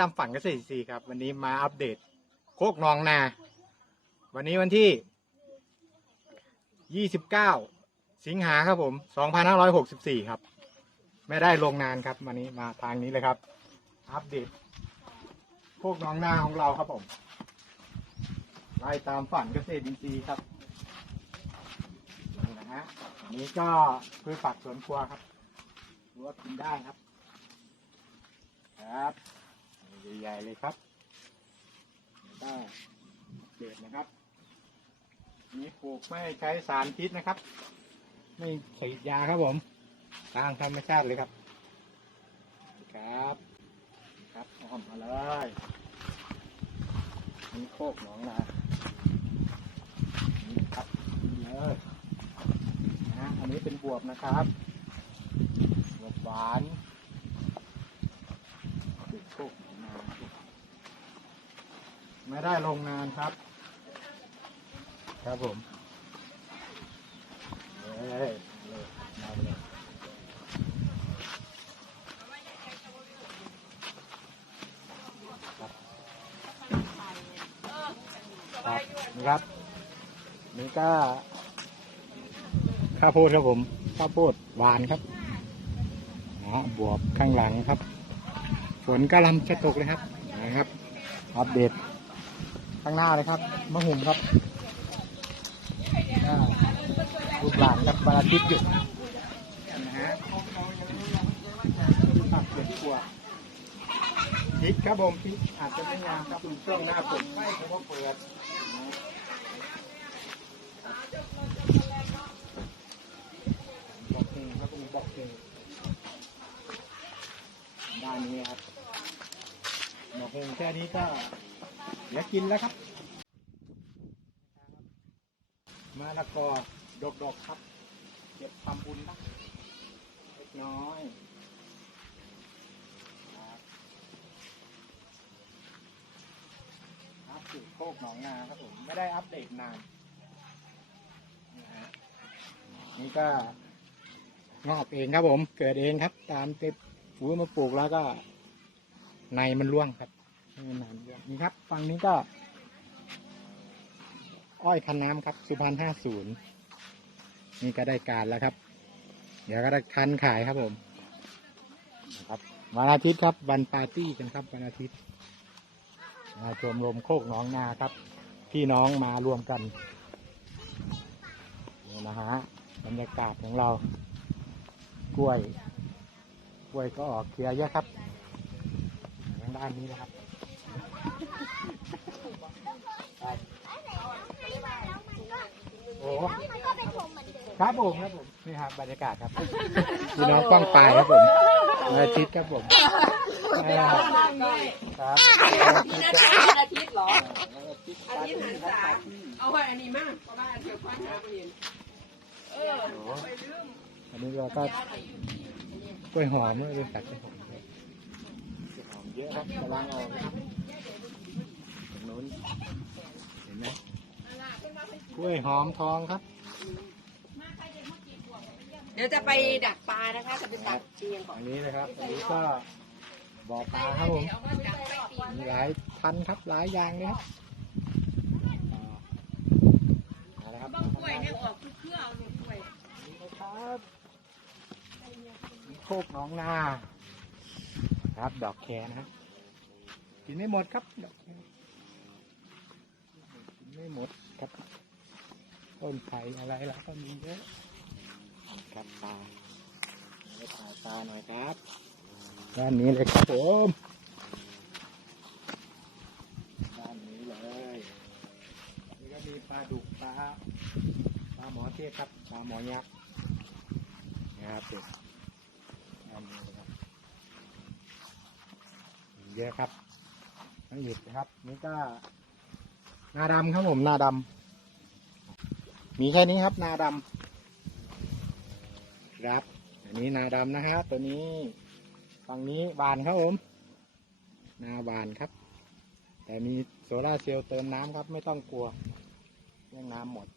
ตามฝันเกษตรดีครับ วันนี้มาอัปเดต โคกนองนา วันนี้วันที่ 29 สิงหาครับผม 2564 ครับ ไม่ได้ลงนานครับ วันนี้มาทางนี้เลยครับ อัปเดต โคกนองนาของเราครับผมไล่ตามฝันเกษตรอินทรีครับนี่นะฮะอันนี้ก็พืชผักสวนครัวครับรู้ว่ากินได้ครับครับ ใหญ่ๆเลยครับก็เด็ดนะครับนี่ปลูกไม่ใช้สารพิษนะครับ ไม่ฉีดยาครับผมตามธรรมชาติเลยครับ ครับ ครับอ้อมมาเลยนี่โคกหนองนานี่ครับนี่เลยนะอันนี้เป็นบวบนะครับบวบหวานติดโคกหนอง ไม่ได้ลงนานครับ ครับผมเอ้ยมาเลยครับนี่ครับนี่ก็ข้าวโพดครับผมข้าวโพดหวานครับอ๋อบวบข้างหลังครับ ฝนกำลังจะตกเลยครับนะครับ อัปเดตข้างหน้าเลยครับมะหุ่มครับลูกหลานครับวันอาทิตย์หยุดนะฮะตักเปลี่ยนตัวพริกครับผมพริกอาจจะไม่งามครับเป็นช่วงหน้าฝนไม่เขาก็เปิดบอกเองครับผมบอกเองด้านนี้ครับ หมกเองแค่นี้ก็เหลือกินแล้วครับ มาละกอดกๆครับ เก็บทำบุญนะเล็กน้อยครับครัโคกหนองนาครับผม ไม่ได้อัปเดตนานนี่ฮะนี่ก็งอกเองครับผม เกิดเองครับ ตามต็บฟูมาปลูกแล้วก็ ในมันร่วงครับให้มันนานร่วงนี่ครับฝั่งนี้ก็ อ้อยพันน้ำครับ สุพรรณห้าศูนย์นี่ก็ได้การแล้วครับ เดี๋ยวก็ได้คันขายครับผมนะครับวันอาทิตย์ครับวันปาร์ตี้กันครับวันอาทิตย์มาชมรมโคกหนองนาครับ พี่น้องมารวมกันนี่นะฮะบรรยากาศของเรา กล้วย กล้วยก็ออกเคลียร์เยอะครับ ด้านนี้นะครับโอ้ครับผมครับผมนี่ครับบรรยากาศครับพี่น้องป้องปลายครับผมวันอาทิตย์ครับผมอ่าครับอาทิตย์เหรออาทิตย์หันษาเอาไว้อันนี้มากเพราะว่าเดี๋ยวควันหาไปเห็นเออโอ้อันนี้เราก็กล้วยหอมไม่เป็นสัตว์กล้วยหอมด้วยกล้วยหอม เยอะครับกำลังออกนะครับตรงนู้นเห็นไหมกล้วยหอมทองครับ เดี๋ยวจะไปดักปลานะคะ จะไปตักเชียงก่อนอันนี้นะครับ อันนี้ก็บ่อปลาครับผมมีหลายพันครับหลายอย่างเลยครับอ่าเอาละครับบ้องกล้วยเนี่ยออกคือเครื่องเอาหนูกล้วยนี่นะครับโคกหน้องนา ครับ ดอกแคนะครับกินไม่หมดครับดอกแคกินไม่หมดครับ ต้นไผ่อะไรแล้วก็มีเยอะครับปลาเอาไปถ่ายปลาหน่อยครับด้านนี้เลยครับผมด้านนี้เลยนี่ก็มีปลาดุกปลาปลาหมอเทศครับปลาหมอยักษ์นะครับเด็กด้านนี้เลยครับมี เยอะครับทั้งหยิบนะครับ นี่ก็นาดำครับผมนาดำมีแค่นี้ครับ นาดำครับ อันนี้นาดำนะฮะตัวนี้ฝั่งนี้บานครับผมนาบานครับ แต่มีโซล่าเซลล์เติมน้ำครับ ไม่ต้องกลัวเรื่องน้ำหมด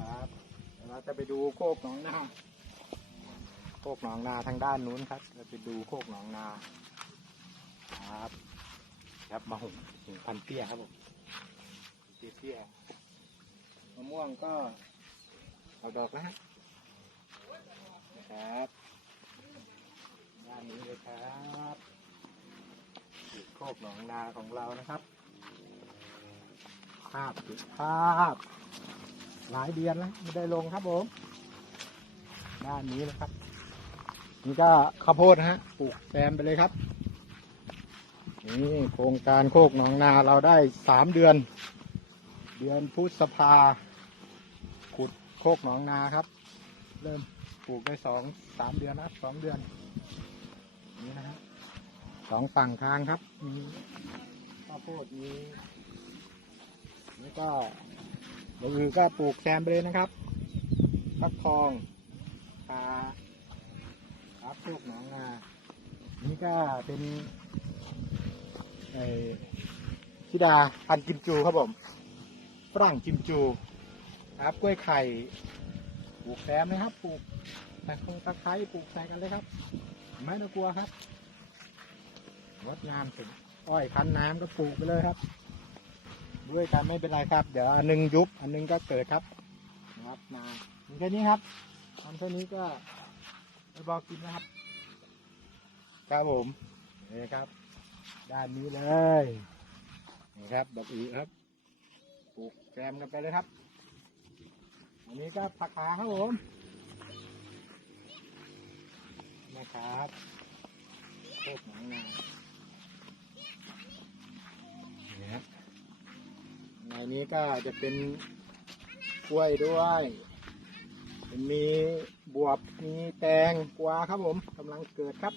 ครับเดี๋ยวเราจะไปดูโคกหนองนา โคกหนองนาทางด้านนู้นครับ เราไปดูโคกหนองนา ครับ ครับมาหุงหุงพันเตี้ยครับผมเตี้ยเตี้ยมะม่วงก็เอาดอกนะฮะนะครับด้านนี้เลยครับโคกหนองนาของเรานะครับ ภาพจุดภาพ หลายเดือนแล้วไม่ได้ลงครับผมด้านนี้นะครับ นี่ก็ข้าวโพดนะฮะปลูกแซมไปเลยครับ นี่โครงการโคกหนองนาเราได้สามเดือน เดือนพฤษภา ขุดโคกหนองนาครับ เริ่มปลูกได้สองสามเดือนนะครับสองเดือน นี่นะฮะสองฝั่งทางครับ มีข้าวโพดมีแล้วก็อย่างอื่นก็ปลูกแซมไปเลยนะครับฟักทองปลาครับโคกหนองนานี่ก็เป็น ไอ้ชิดาพันกิมจูครับผมฝรั่งกิมจูครับกล้วยไข่ปลูกแซมนะครับปลูกตะคงตะไคร้ปลูกใส่กันเลยครับ ไม่ต้องกลัวครับงดงามสุดอ้อยคันน้ำก็ปลูกไปเลยครับ ด้วยกันไม่เป็นไรครับ เดี๋ยวอันหนึงยุบอันหนึงก็เกิดครับนะครับนาแค่นี้ครับทำแค่นี้ก็ไม่บอกกินนะครับ ครับผมนี่ครับ ด้านนี้เลย นี่ครับดอกอีครับปลูกแซมกันไปเลยครับ อันนี้ก็ผักขาครับผมนะครับโคกหนังนานี่ครับในนี้ก็จะเป็นกล้วยด้วยมีบวบมีแตงกวาครับผมกำลังเกิดครับ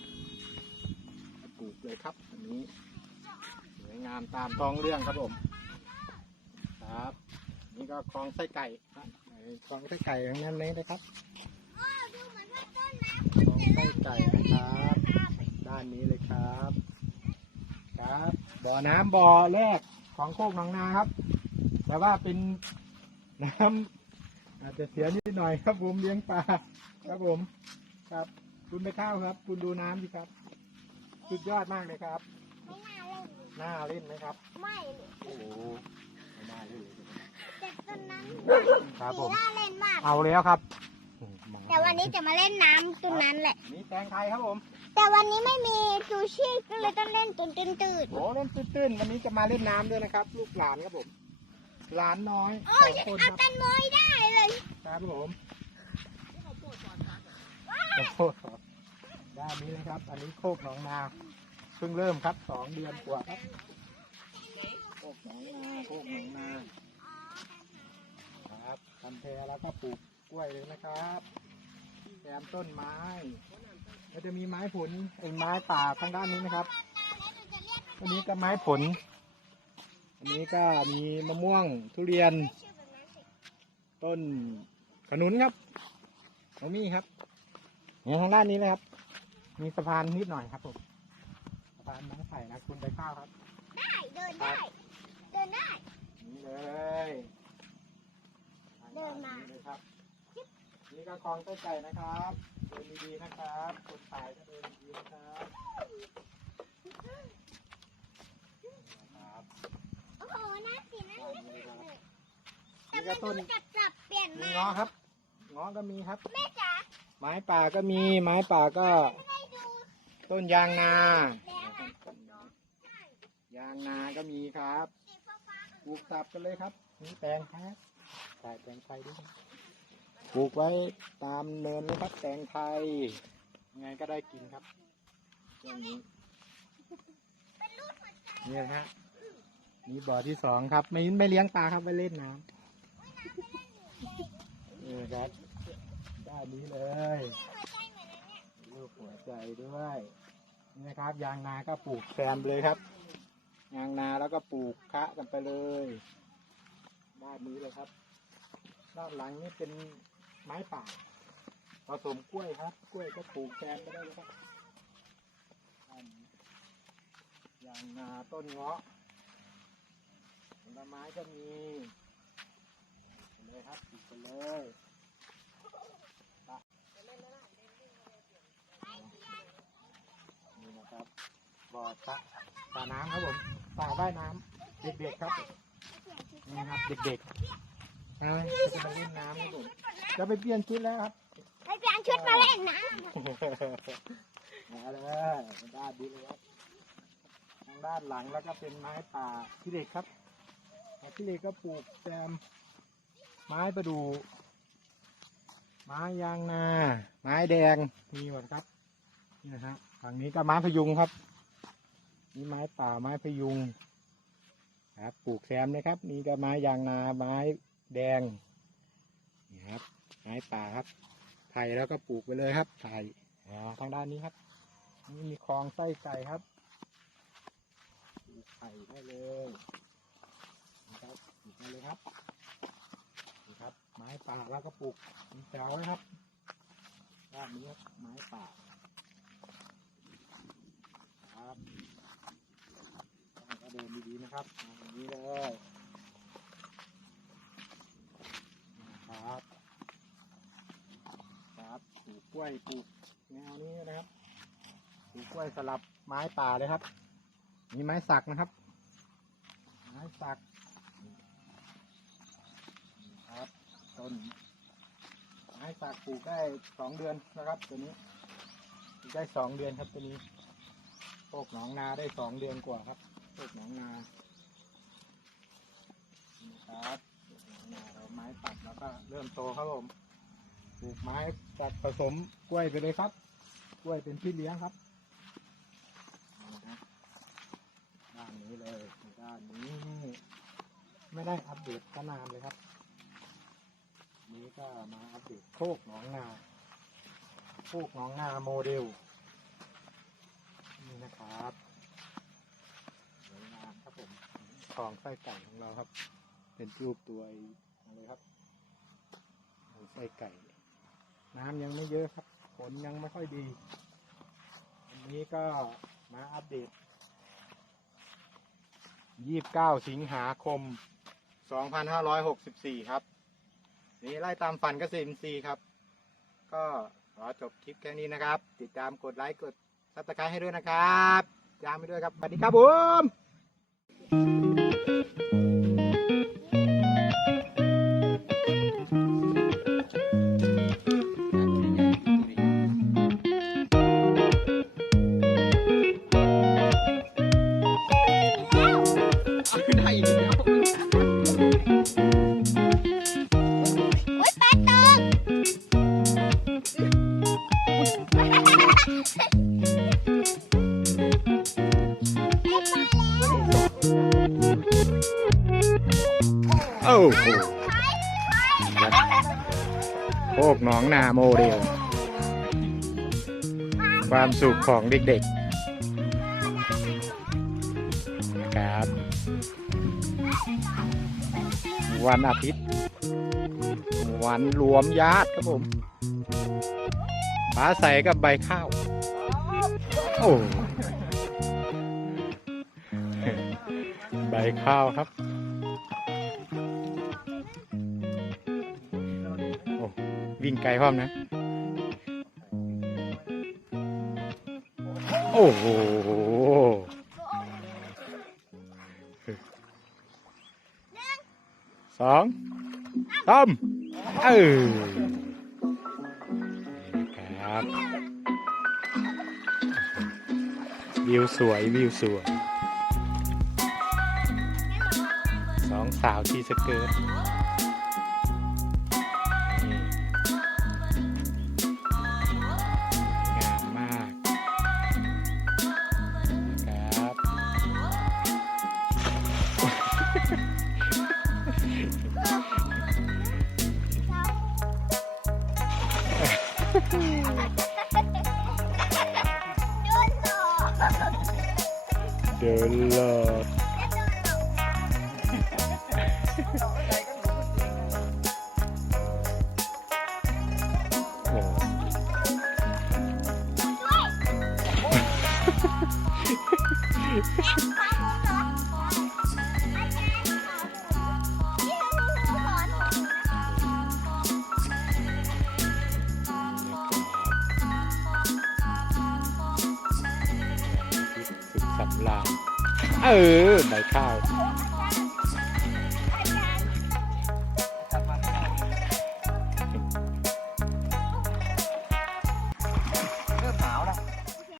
เลยครับอันนี้สวยงามตามท้องเรื่องครับผมครับ นี่ก็คลองไส้ไก่ครับคลองไส้ไก่ทั้งนั้นเลยนะครับคลองไส้ไก่นะครับ ด้านนี้เลยครับ ครับบ่อน้ำบ่อแรกของโคกหนองนาครับ แต่ว่าเป็นน้ำอาจจะเสียนิดหน่อยครับผมเลี้ยงปลาครับผม ครับคุณไปข้าวครับ คุณดูน้ำสิครับ สุดยอดมากเลยครับ ไม่น่าเล่นน่าเล่นไหมครับ ไม่โอ้โหไม่น่าเล่นเลยแต่ต้นนั้นครับผมน่าเล่นมาก เอาแล้วครับ แต่วันนี้จะมาเล่นน้ำต้นนั้นแหละ นี่แตงไทยครับผม แต่วันนี้ไม่มีซูชิก็เลยต้องเล่นตุนตื่นตื่นโอ้เล่นตื้นๆวันนี้จะมาเล่นน้ำด้วยนะครับ ลูกหลานครับผม หลานน้อยโอ้สยองคนคเอารับแตงโมยได้เลย ครับผม ด้านนี้นะครับ อันนี้โคกหนองนาเพิ่งเริ่มครับสองเดือนกว่าครับโคกหนองนาโคกหนองนาครับทำแพรแล้วก็ปลูกกล้วยเลยนะครับแซมต้นไม้แล้วจะมีไม้ผลไอ้ไม้ป่าทางด้านนี้นะครับ อันนี้ก็ไม้ผล อันนี้ก็มีมะม่วงทุเรียน ต้นขนุนครับมะมี่ครับเนี่ยทางด้านนี้นะครับ มีสะพานนิดหน่อยครับผมสะพานไม้ไผ่นะคุณไปข้าวครับ ได้เดินได้ เดินได้ นี่เลยเดินมา เลยครับ นี่ก็คลองไส้ไก่นะครับเดินดีๆนะครับคนถ่ายก็เดินดีๆนะครับครับโอ้โหน่าสีน่าเล่นมากเลยแต่นี่มัก็นต้นดูจับจับเปลี่ยนมีมา เงอครับเงอก็มีครับ แม่จ๋าไม้ป่าก็มีไม้ป่าก็ให้ดู ต้นยางนาแล้วนะยางนาก็มีครับสีฟ้าปลูกสับกันเลยครับนี่แตงครับใส่แตงไทยด้วยครับปลูกไว้ตามเนินเลยครับแตงไทยยังไงก็ได้กินครับช่วงนี้ๆเป็นรูปหัวใจนี่นะฮะนี่บ่อที่สองครับ ไม่ไม่เลี้ยงปลาครับไว้เล่นน้ำเออครับด้านนี้เลย หัวใจด้วยนี่นะครับ ยางนาก็ปลูกแซมเลยครับ ยางนาแล้วก็ปลูกคะกันไปเลยด้านนี้เลยครับด้านหลังนี่เป็นไม้ป่าผสมกล้วยครับ กล้วยก็ปลูกแซมไปได้เลยครับยางนาต้นเงาะผลไม้ก็มีเลยครับปลูกไปเลยนี่นะครั บบ่อสระสระน้ำครับผมสระว่ายน้ำเด็กๆครับนี่ครับเด็กๆอ่าจะไปเล่นน้ำครับผมจะไปเปลี่ยนชุดแล้วครับไปเปลี่ยนชุดมาเล่นนะมาเลยด้านดีเลยครับทางด้านหลังแล้วก็เป็นไม้ป่าพี่เล็กครับพี่เล็กก็ปลูกแซมไม้ประดู่ไม้ยางนา ไม้แดงมีหมดครับ นี่นะฮะฝั่งนี้ก็ไม้พยุงครับ นี่ไม้ป่าไม้พยุงครับปลูกแซมนะครับ นี่ก็ไม้ยางนาไม้แดงนี่ครับ ไม้ป่าครับไผ่แล้วก็ปลูกไปเลยครับไผ่ทางด้านนี้ครับ นี่มีคลองไส้ไก่ครับปลูกไผ่ได้เลยนะครับปลูกได้เลยครับนี่ครับ ไม้ป่าแล้วก็ปลูกแถวไว้ครับด้านนี้ครับไม้ป่าครับก็เดิ นะครับอย่างนี้เลยนะครับครับปลูกกล้วยปลูกแนวนี้นะครับปลูกกล้วยสลับไม้ป่าเลยครับ มีไม้สักนะครับ ไม้สักนี่ครับต้นไม้สักปลูกได้สองเดือนนะครับ ตัวนี้ได้สองเดือนครับตัวนี้โคกหนองนาได้สองเดือนกว่าครับ โคกหนองนานี่ครับโคกหนองนาเราไม้ตัดแล้วก็เริ่มโตครับผมปลูกไม้จัดผสมกล้วยไปเลยครับ กล้วยเป็นพี่เลี้ยงครับด้านนี้เลยด้านนี้ ไม่ได้อัปเดตก็นานเลยครับ นี้ก็มาอัปเดตโคกหนองนาโคกหนองนาโมเดลนี่นะครับสวยงามครับผมคล องไส้ไก่ของเราครับ เป็นรูปตัวอะไรครับไส้ไก่ น้ำยังไม่เยอะครับฝนยังไม่ค่อยดีวันนี้ก็มาอัปเดต 29 สิงหาคม 2564 ครับ นี่ไล่ตามฝันเกษตรอินทรีย์ครับ ก็ขอจบคลิปแค่นี้นะครับ ติดตามกดไลค์ กดซับสไครต์ให้ด้วยนะครับตามไปด้วยครับ สวัสดีครับผม หนองนาโมเดล ความสุขของเด็กๆนะครับ วันอาทิตย์ วันรวมญาติครับผมฟ้าใส่กับใบข้าว โอ้ ใบข้าวครับ วิ่งไกลพร้อมนะ โอ้โหสองสามเออนี่ครับวิวสวยวิวสวยสองสาวที่สเกิร์ต เออ